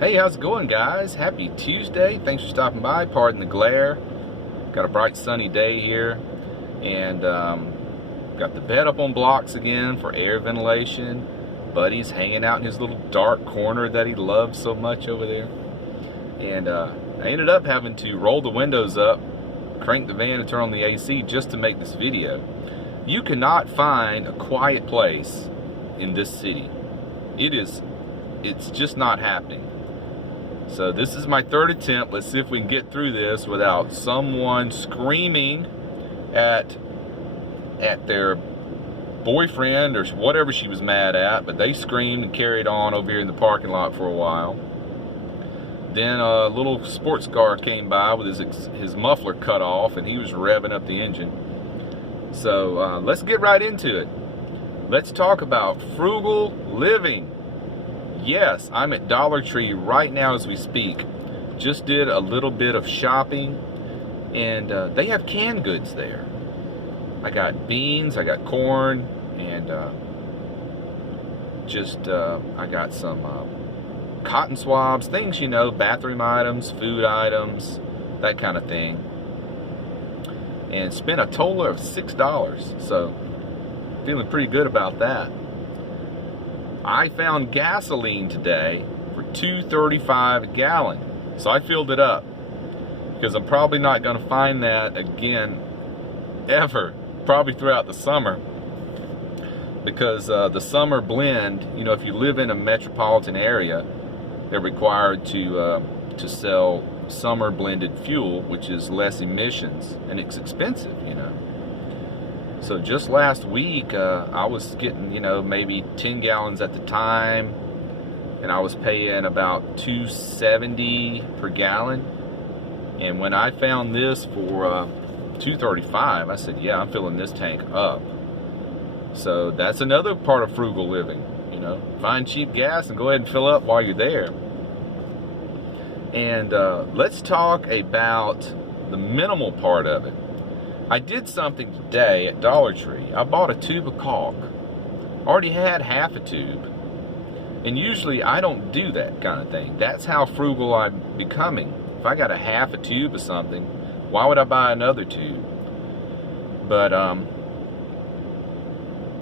Hey, how's it going, guys? Happy Tuesday. Thanks for stopping by. Pardon the glare. Got a bright sunny day here, and got the bed up on blocks again for air ventilation. Buddy's hanging out in his little dark corner that he loves so much over there. And I ended up having to roll the windows up, crank the van, and turn on the AC just to make this video. You cannot find a quiet place in this city. It's just not happening. So this is my third attempt. Let's see if we can get through this without someone screaming at their boyfriend or whatever she was mad at, but they screamed and carried on over here in the parking lot for a while. Then a little sports car came by with his muffler cut off, and he was revving up the engine. So let's get right into it. Let's talk about frugal living. Yes, I'm at Dollar Tree right now as we speak. Just did a little bit of shopping, and they have canned goods there. I got beans, I got corn, and I got some cotton swabs, things, you know, bathroom items, food items, that kind of thing. And spent a total of $6, so feeling pretty good about that. I found gasoline today for $2.35 a gallon, so I filled it up because I'm probably not going to find that again ever, probably throughout the summer, because the summer blend, you know, if you live in a metropolitan area, they're required to sell summer blended fuel, which is less emissions, and it's expensive, you know. So just last week, I was getting, you know, maybe 10 gallons at the time, and I was paying about $2.70 per gallon. And when I found this for $2.35, I said, yeah, I'm filling this tank up. So that's another part of frugal living, you know. Find cheap gas and go ahead and fill up while you're there. And let's talk about the minimal part of it. I did something today at Dollar Tree. I bought a tube of caulk. Already had half a tube. And usually I don't do that kind of thing. That's how frugal I'm becoming. If I got a half a tube of something, why would I buy another tube? But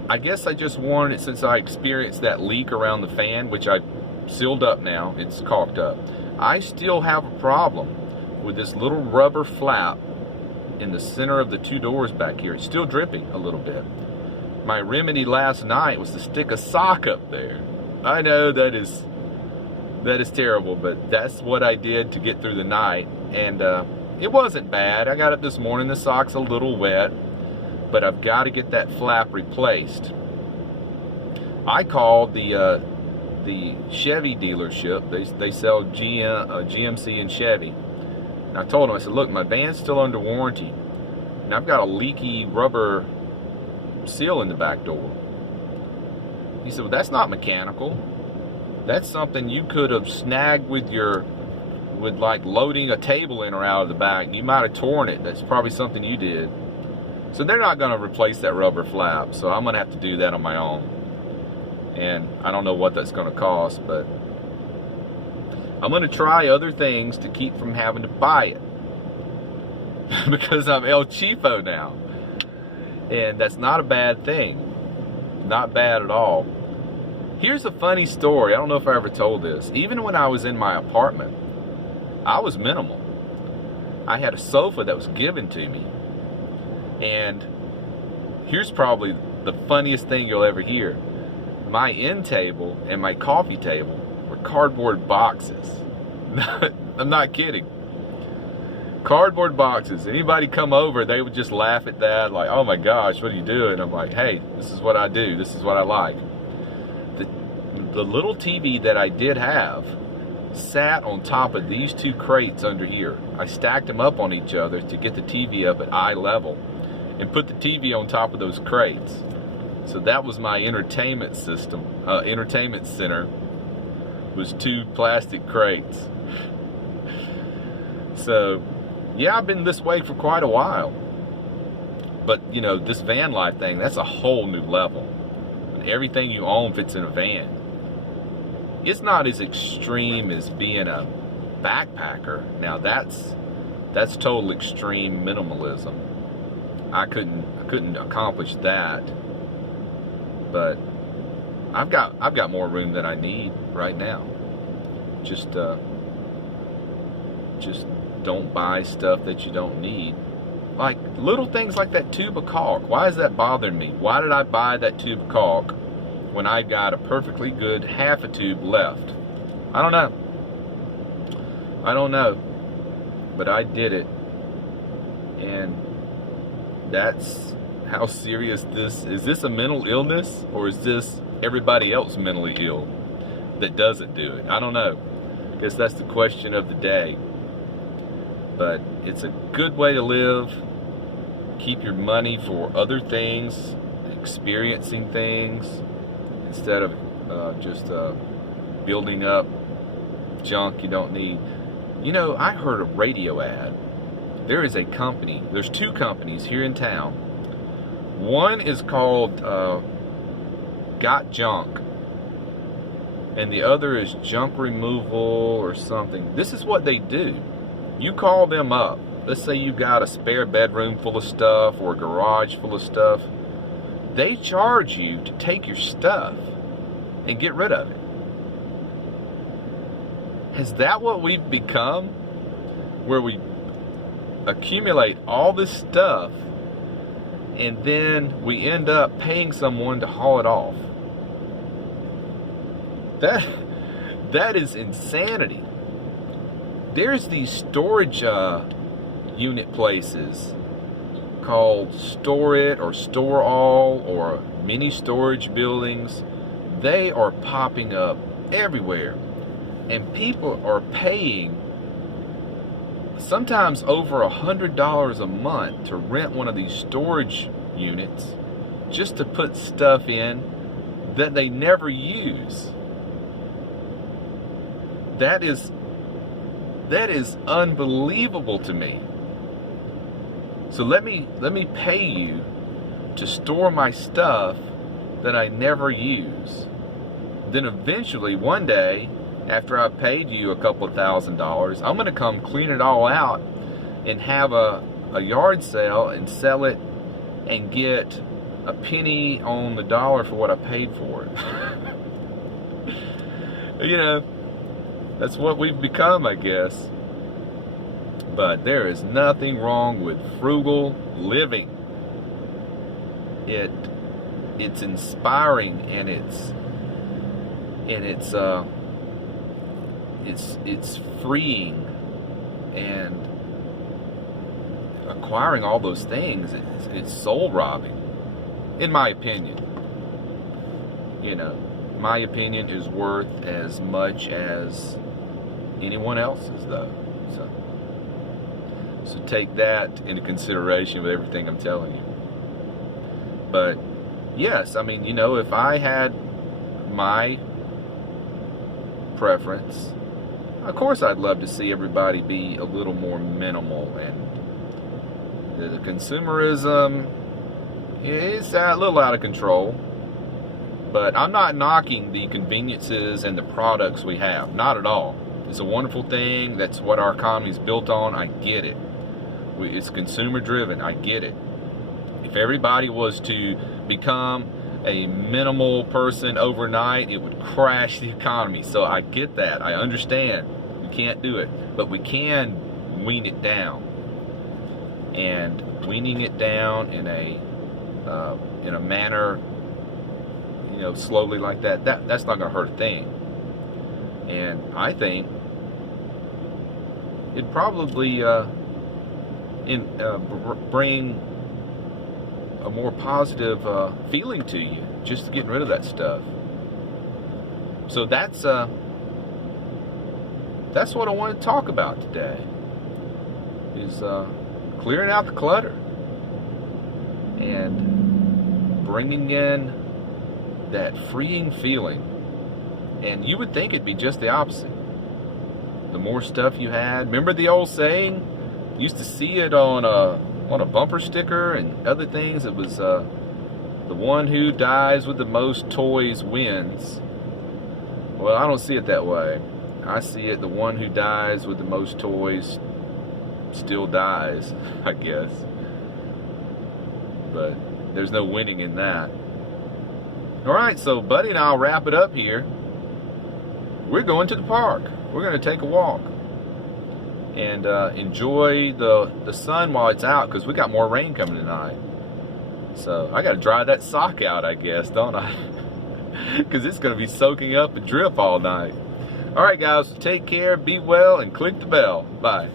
I guess I just wanted it, since I experienced that leak around the fan, which I sealed up now. It's caulked up. I still have a problem with this little rubber flap in the center of the two doors back here. It's still dripping a little bit. My remedy last night was to stick a sock up there. I know that is terrible, but that's what I did to get through the night, and it wasn't bad. I got up this morning, the sock's a little wet, but I've got to get that flap replaced. I called the Chevy dealership. They sell GMC and Chevy. And I told him, I said, look, my van's still under warranty, and I've got a leaky rubber seal in the back door. He said, well, that's not mechanical. That's something you could have snagged with like loading a table in or out of the back. You might have torn it. That's probably something you did. So they're not going to replace that rubber flap, so I'm going to have to do that on my own. And I don't know what that's going to cost, but I'm going to try other things to keep from having to buy it. Because I'm El Cheapo now. And that's not a bad thing. Not bad at all. Here's a funny story. I don't know if I ever told this. Even when I was in my apartment, I was minimal. I had a sofa that was given to me. And here's probably the funniest thing you'll ever hear. My end table and my coffee table were cardboard boxes. I'm not kidding. Cardboard boxes. Anybody come over, they would just laugh at that, like, oh my gosh, what are you doing? I'm like, hey, this is what I do. This is what I like. The little TV that I did have sat on top of these two crates under here. I stacked them up on each other to get the TV up at eye level and put the TV on top of those crates. So that was my entertainment system. Entertainment center was two plastic crates. So yeah, I've been this way for quite a while. But you know, this van life thing, that's a whole new level. Everything you own fits in a van. It's not as extreme as being a backpacker. Now that's total extreme minimalism. I couldn't accomplish that. But I've got more room than I need right now. Just don't buy stuff that you don't need. Like little things like that tube of caulk. Why is that bothering me? Why did I buy that tube of caulk when I got a perfectly good half a tube left? I don't know. But I did it. And that's how serious this is. This a mental illness, or is this everybody else mentally ill that doesn't do it? I don't know. I guess that's the question of the day. But it's a good way to live. Keep your money for other things, experiencing things, instead of just building up junk you don't need. You know, I heard a radio ad. There is a company, there's two companies here in town. One is called Got Junk, and the other is Junk Removal or something. This is what they do. You call them up. Let's say you got a spare bedroom full of stuff or a garage full of stuff. They charge you to take your stuff and get rid of it. Is that what we've become? Where we accumulate all this stuff and then we end up paying someone to haul it off. That is insanity. There's these storage unit places called Store It or Store All or mini storage buildings. They are popping up everywhere, and people are paying sometimes over $100 a month to rent one of these storage units just to put stuff in that they never use. That is unbelievable to me. So let me pay you to store my stuff that I never use. Then eventually one day, after I've paid you a couple of $1,000s, I'm going to come clean it all out and have a yard sale and sell it and get a penny on the dollar for what I paid for it. You know, that's what we've become, I guess. But there is nothing wrong with frugal living. It's inspiring, and it's freeing, and acquiring all those things, it's soul robbing, in my opinion. You know, my opinion is worth as much as anyone else's, though. So take that into consideration with everything I'm telling you. But yes, I mean, you know, if I had my preference, of course I'd love to see everybody be a little more minimal, and the consumerism is a little out of control. But I'm not knocking the conveniences and the products we have, not at all. It's a wonderful thing. That's what our economy is built on. I get it. It's consumer driven. I get it. If everybody was to become a minimal person overnight, it would crash the economy. So I get that. I understand. We can't do it, but we can wean it down. And weaning it down in a manner, you know, slowly like that's not going to hurt a thing. And I think it'd probably bring a more positive feeling to you, just getting rid of that stuff. So that's what I want to talk about today, is clearing out the clutter and bringing in that freeing feeling. And you would think it'd be just the opposite. The more stuff you had, remember the old saying? You used to see it on a bumper sticker and other things. It was the one who dies with the most toys wins. Well, I don't see it that way. I see it, the one who dies with the most toys still dies, I guess. But there's no winning in that. Alright, so Buddy and I'll wrap it up here. We're going to the park. We're going to take a walk. And enjoy the sun while it's out, because we got more rain coming tonight. So I got to dry that sock out, I guess, don't I? Because it's going to be soaking up and drip all night. Alright guys, take care, be well, and click the bell. Bye.